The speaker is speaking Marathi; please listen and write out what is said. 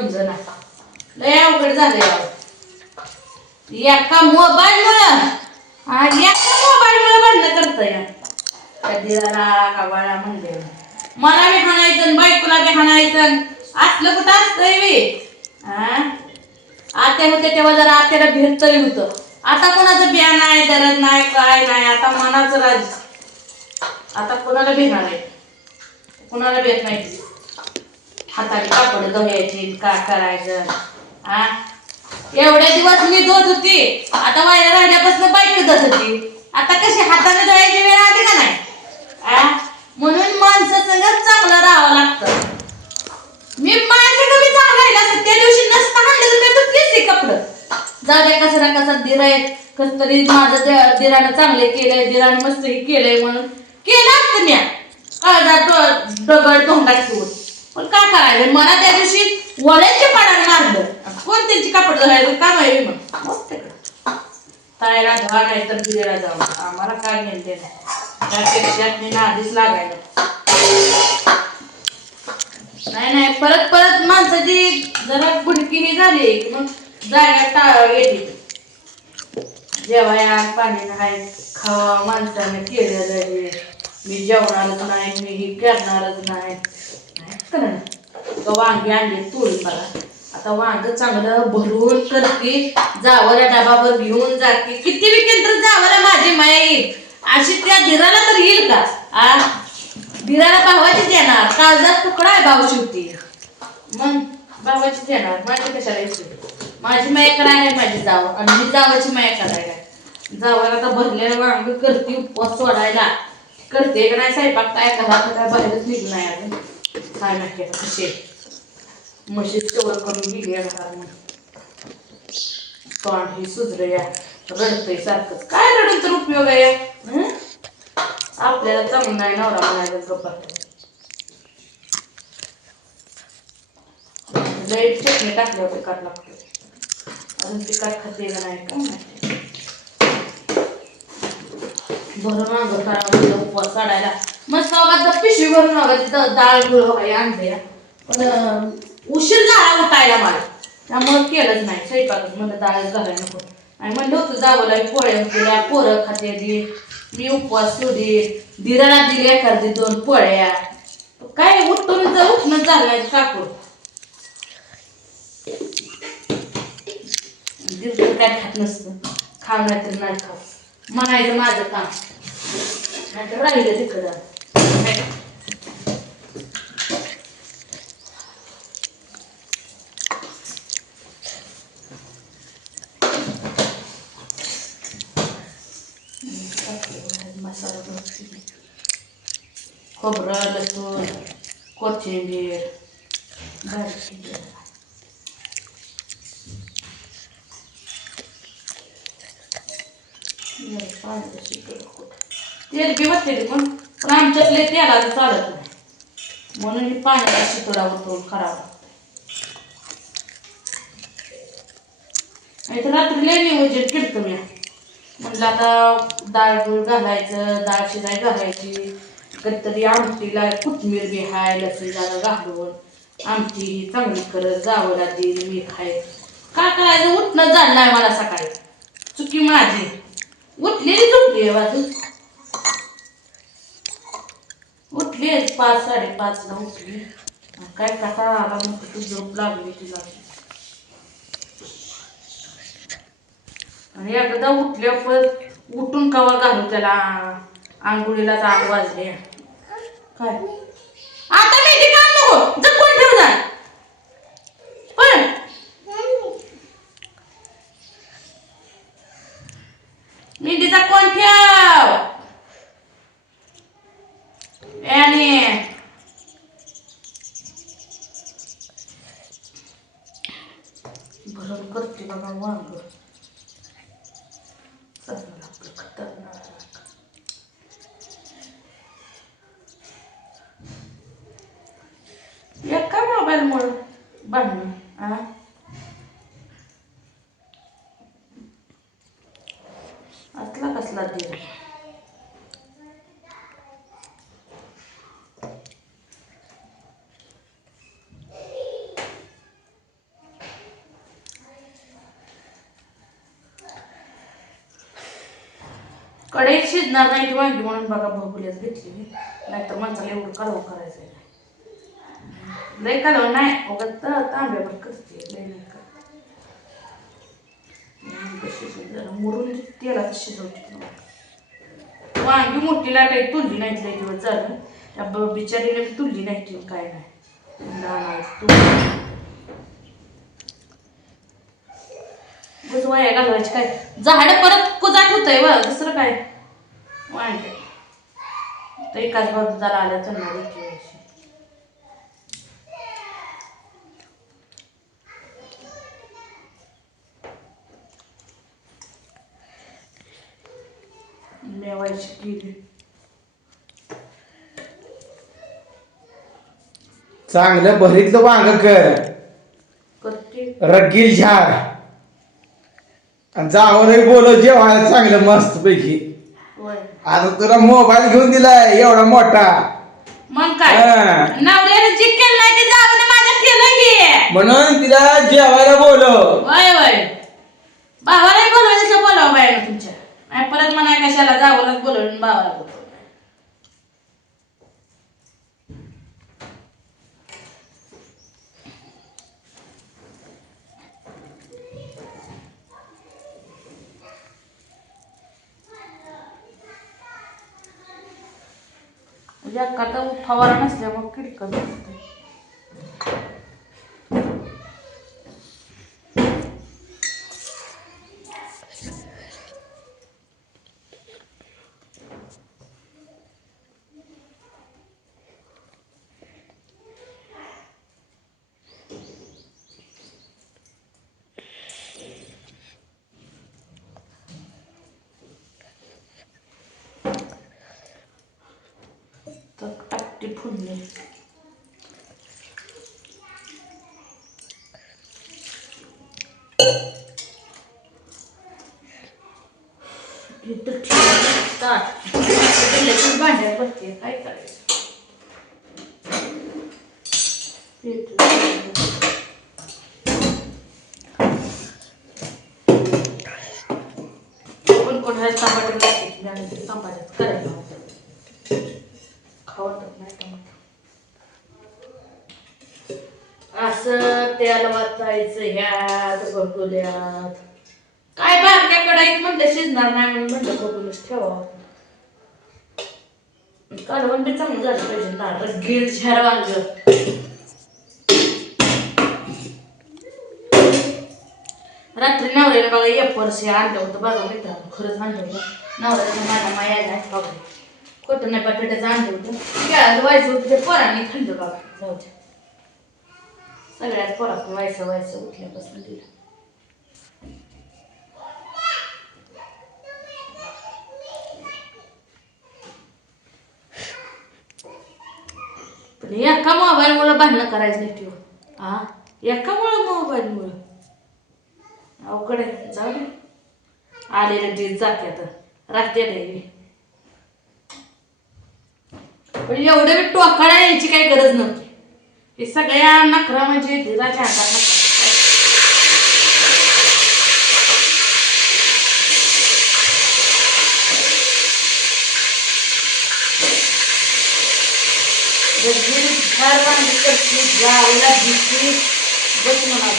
समजना लय अवघड झालंय अहो. एका मोबाईलमुळं भांडणं करतोय कधी का बाळा म्हणले मला बी हाणायचं बायकोला बी हाणायचं असलं कुठं असतंय बी. आत्या होते तेव्हा जरा आत्याला भेटतही होतं. आता कोणाचं बिया नाही गरज नाही काय नाही. आता मनाचं राज. आता कोणाला भेटणार आहे कोणाला भेट नाही. हाताने कापड धुवायची का करायचं. एवढे दिवस मी धुत होती आता वाया राहिल्यापासून बायको धुत होती. आता कशी हाताने धुवायची वेळ आली का नाही. म्हणून माणसं संगत चांगलं राहावं लागतं. मी माझ्या कमी चांगलं आहे त्या दिवशी नसता हाणलं तर मी धुतलीच कपडं. जाऊ द्या कसा ना कसा दिर आहे कस तरी माझं दिरानं चांगले केलंय दिरानं मस्त हे केलंय म्हणून केलं असतं मी दगड तोंडात ठेवून. पण काय करायचं मला त्या दिवशी वड्याच्या पाडाने मारलं. कोण त्यांची कापड धरायचं काम आहे मग मस्त तळायला धुवा नाही तर दिलेला जाऊ आम्हाला काय घेते नाही आधीच लागायला. नाही परत परत माणसाची जरा बुडकी झाली मग जायला येते. जेवाया पाणी नाही खावा माणसाने केलेलं आहे. मी जेवणारच नाही मी ही करणारच नाही. वांगी आणले तोडून बघा आता वांग चांगलं भरून करते जावाला डबावर घेऊन जाते. किती विकेल तर जावाला माझी माया येईल अशी त्या दिराला तर येईल का. दिराला भावाचीच येणार काळजात तुकडा आहे भाऊ शेवटी. मग भावाचीच येणार माझी कशाला येते. माझी माया करायला आहे माझी जाव आणि मी जावाची माया करायला जावाला आता भरलेलं वांग करते उपवास सोडायला करते का नाही स्वयंपाक काय घरात काय बाहेरच निघून नाही अजून काय नाही कसे म्हशीच कवर करून गेली घरात तोंड ही सुधर या रडतय सारखंच काय रडून तर उपयोग आहे. आपल्याला चांगलं नाही नवरा म्हणायला गप्पा लय चटणी टाकल्यावर तिखट लागते अजून तिखट खाते का नाही का नाही. भरून वांग करावं उपवास काढायला मस्त पिशवी भरून तिथं डाळ गुळ वगैरे आणते पण उशीर झाला उठायला मला त्यामुळे केलंच नाही स्वयंपाकच म्हणलं डाळ घालायला नको. आणि म्हणलं होतं जावंला पोळ्या केल्या पोरं खाते दे मी उपवास सोडे दिराला दिली एखादी 2 पोळ्या काय उठून जर उठणं झालं काकूर दिवस काय खात नसतं खाव नाही तर नाही खाव म्हणायचं माझं काम नाही तर राहिलं तिकडं. मसाला खोबरं लसूण कोथिंबीर तेल बी वाटते पण आमच्यातले तेलाला चालत नाही म्हणून मी पाण्याला शितोडा उतरून करावं लागतं. आणि तर रात्री लय नियोजन केलं मी म्हटलं आता डाळ गुळ घालायचं डाळ शिजाय घालायची कधीतरी आमटीला कोथिंबीर बी हाय लसूण जरा घालून आमटी चांगली करत जावं लागेल मी खाय काय करायचं उठणं झालं नाही मला सकाळी चुकी माझी उठलेली चुकली आहे बाजू उठली 5 5:30 ला उठली काय कथा आला मग झोप लागली तिला आणि एकदा उठल्यावर उठून कवा घालू त्याला आंघोळीला 8 वाजले काय आता मेहंदी काढ नको जर कोण ठेव जा पण मेहंदीचा कोण ठेव आणि भरून करते बघा वांग एका मोबाईल मुळे भांडण असला कसला दीर कढईत शिजणार नाही ती वांगी म्हणून बघा भोगुल्याच घेतली मी. नाहीतर माणसाला एवढं कालवं करायचंय लय कालवं नाही उगाच तांब्यावर करते लय नाही का जरा मुरून तेलात शिजवते. वांगी मोठी लाटाई तुरली नाहीत लय दिवस झालं. त्या बिचारीने तुरली नाही ती काय नाही बस वाया घालवायची काय झाड परत कुजाट होतंय बरं दुसरं काय वांगे तर एकाच बाजू जरा आल्या चणा द्यायची मेवायची केली चांगलं भरीतलं वांग कर करते रगील झाड आणि जावं बोलव जेवायला चांगलं मस्त पैकी. होय आता तुला मोबाईल घेऊन दिलाय एवढा मोठा मग काय हा. नवऱ्यानं जे केलं नाही ते जावं माझ्या केलं की म्हणून तिला जेवायला बोलव. वय वय भावालाही बोलवायचं बोलावं बायला तुमच्या नाही परत म्हणाय कशाला जावंलाच बोलवून भावाला बोलवलं एखादा फवारा नसल्यामुळे किडकत असते. टाकते फुडणे भांड्यात बसते काय करायचं कोण कोण तांबाट्यात करायला खावत नाही टमाटर असं त्याला वाचायचं ह्यात बघुल्यात काय बारक्या कढईत म्हटलं शिजणार नाही म्हणून म्हटलं बघूनच ठेवावं. कालवण बी चांगलं झालं पाहिजे ना रगील झाड वांग रात्री नवऱ्याने बघा एक वर्ष आणलं होतं बघा मित्रांनो खरंच आणलं होतं नवऱ्याचं माझ्या माया नाही बघा खोटं नाही बटाट्याचं आणलं होतं खेळायला व्हायचं होतं ते पोरांनी खाल्लं बघा जाऊ द्या सगळ्यात पोरातून व्हायचं उठल्यापासून दिलं. पण एका मोबाईलमुळे भांडणं करायचं नाही ठेव हा एकामुळं मोबाईलमुळं अवघड आहे जाऊ दे आलेलं ते जात्यात राहते नाही पण एवढं मी टोकाला यायची काही गरज नव्हती. हे सगळ्या नखरा म्हणजे धीराच्या हातात झाड बांधली करते जायला दिसली बस म्हणा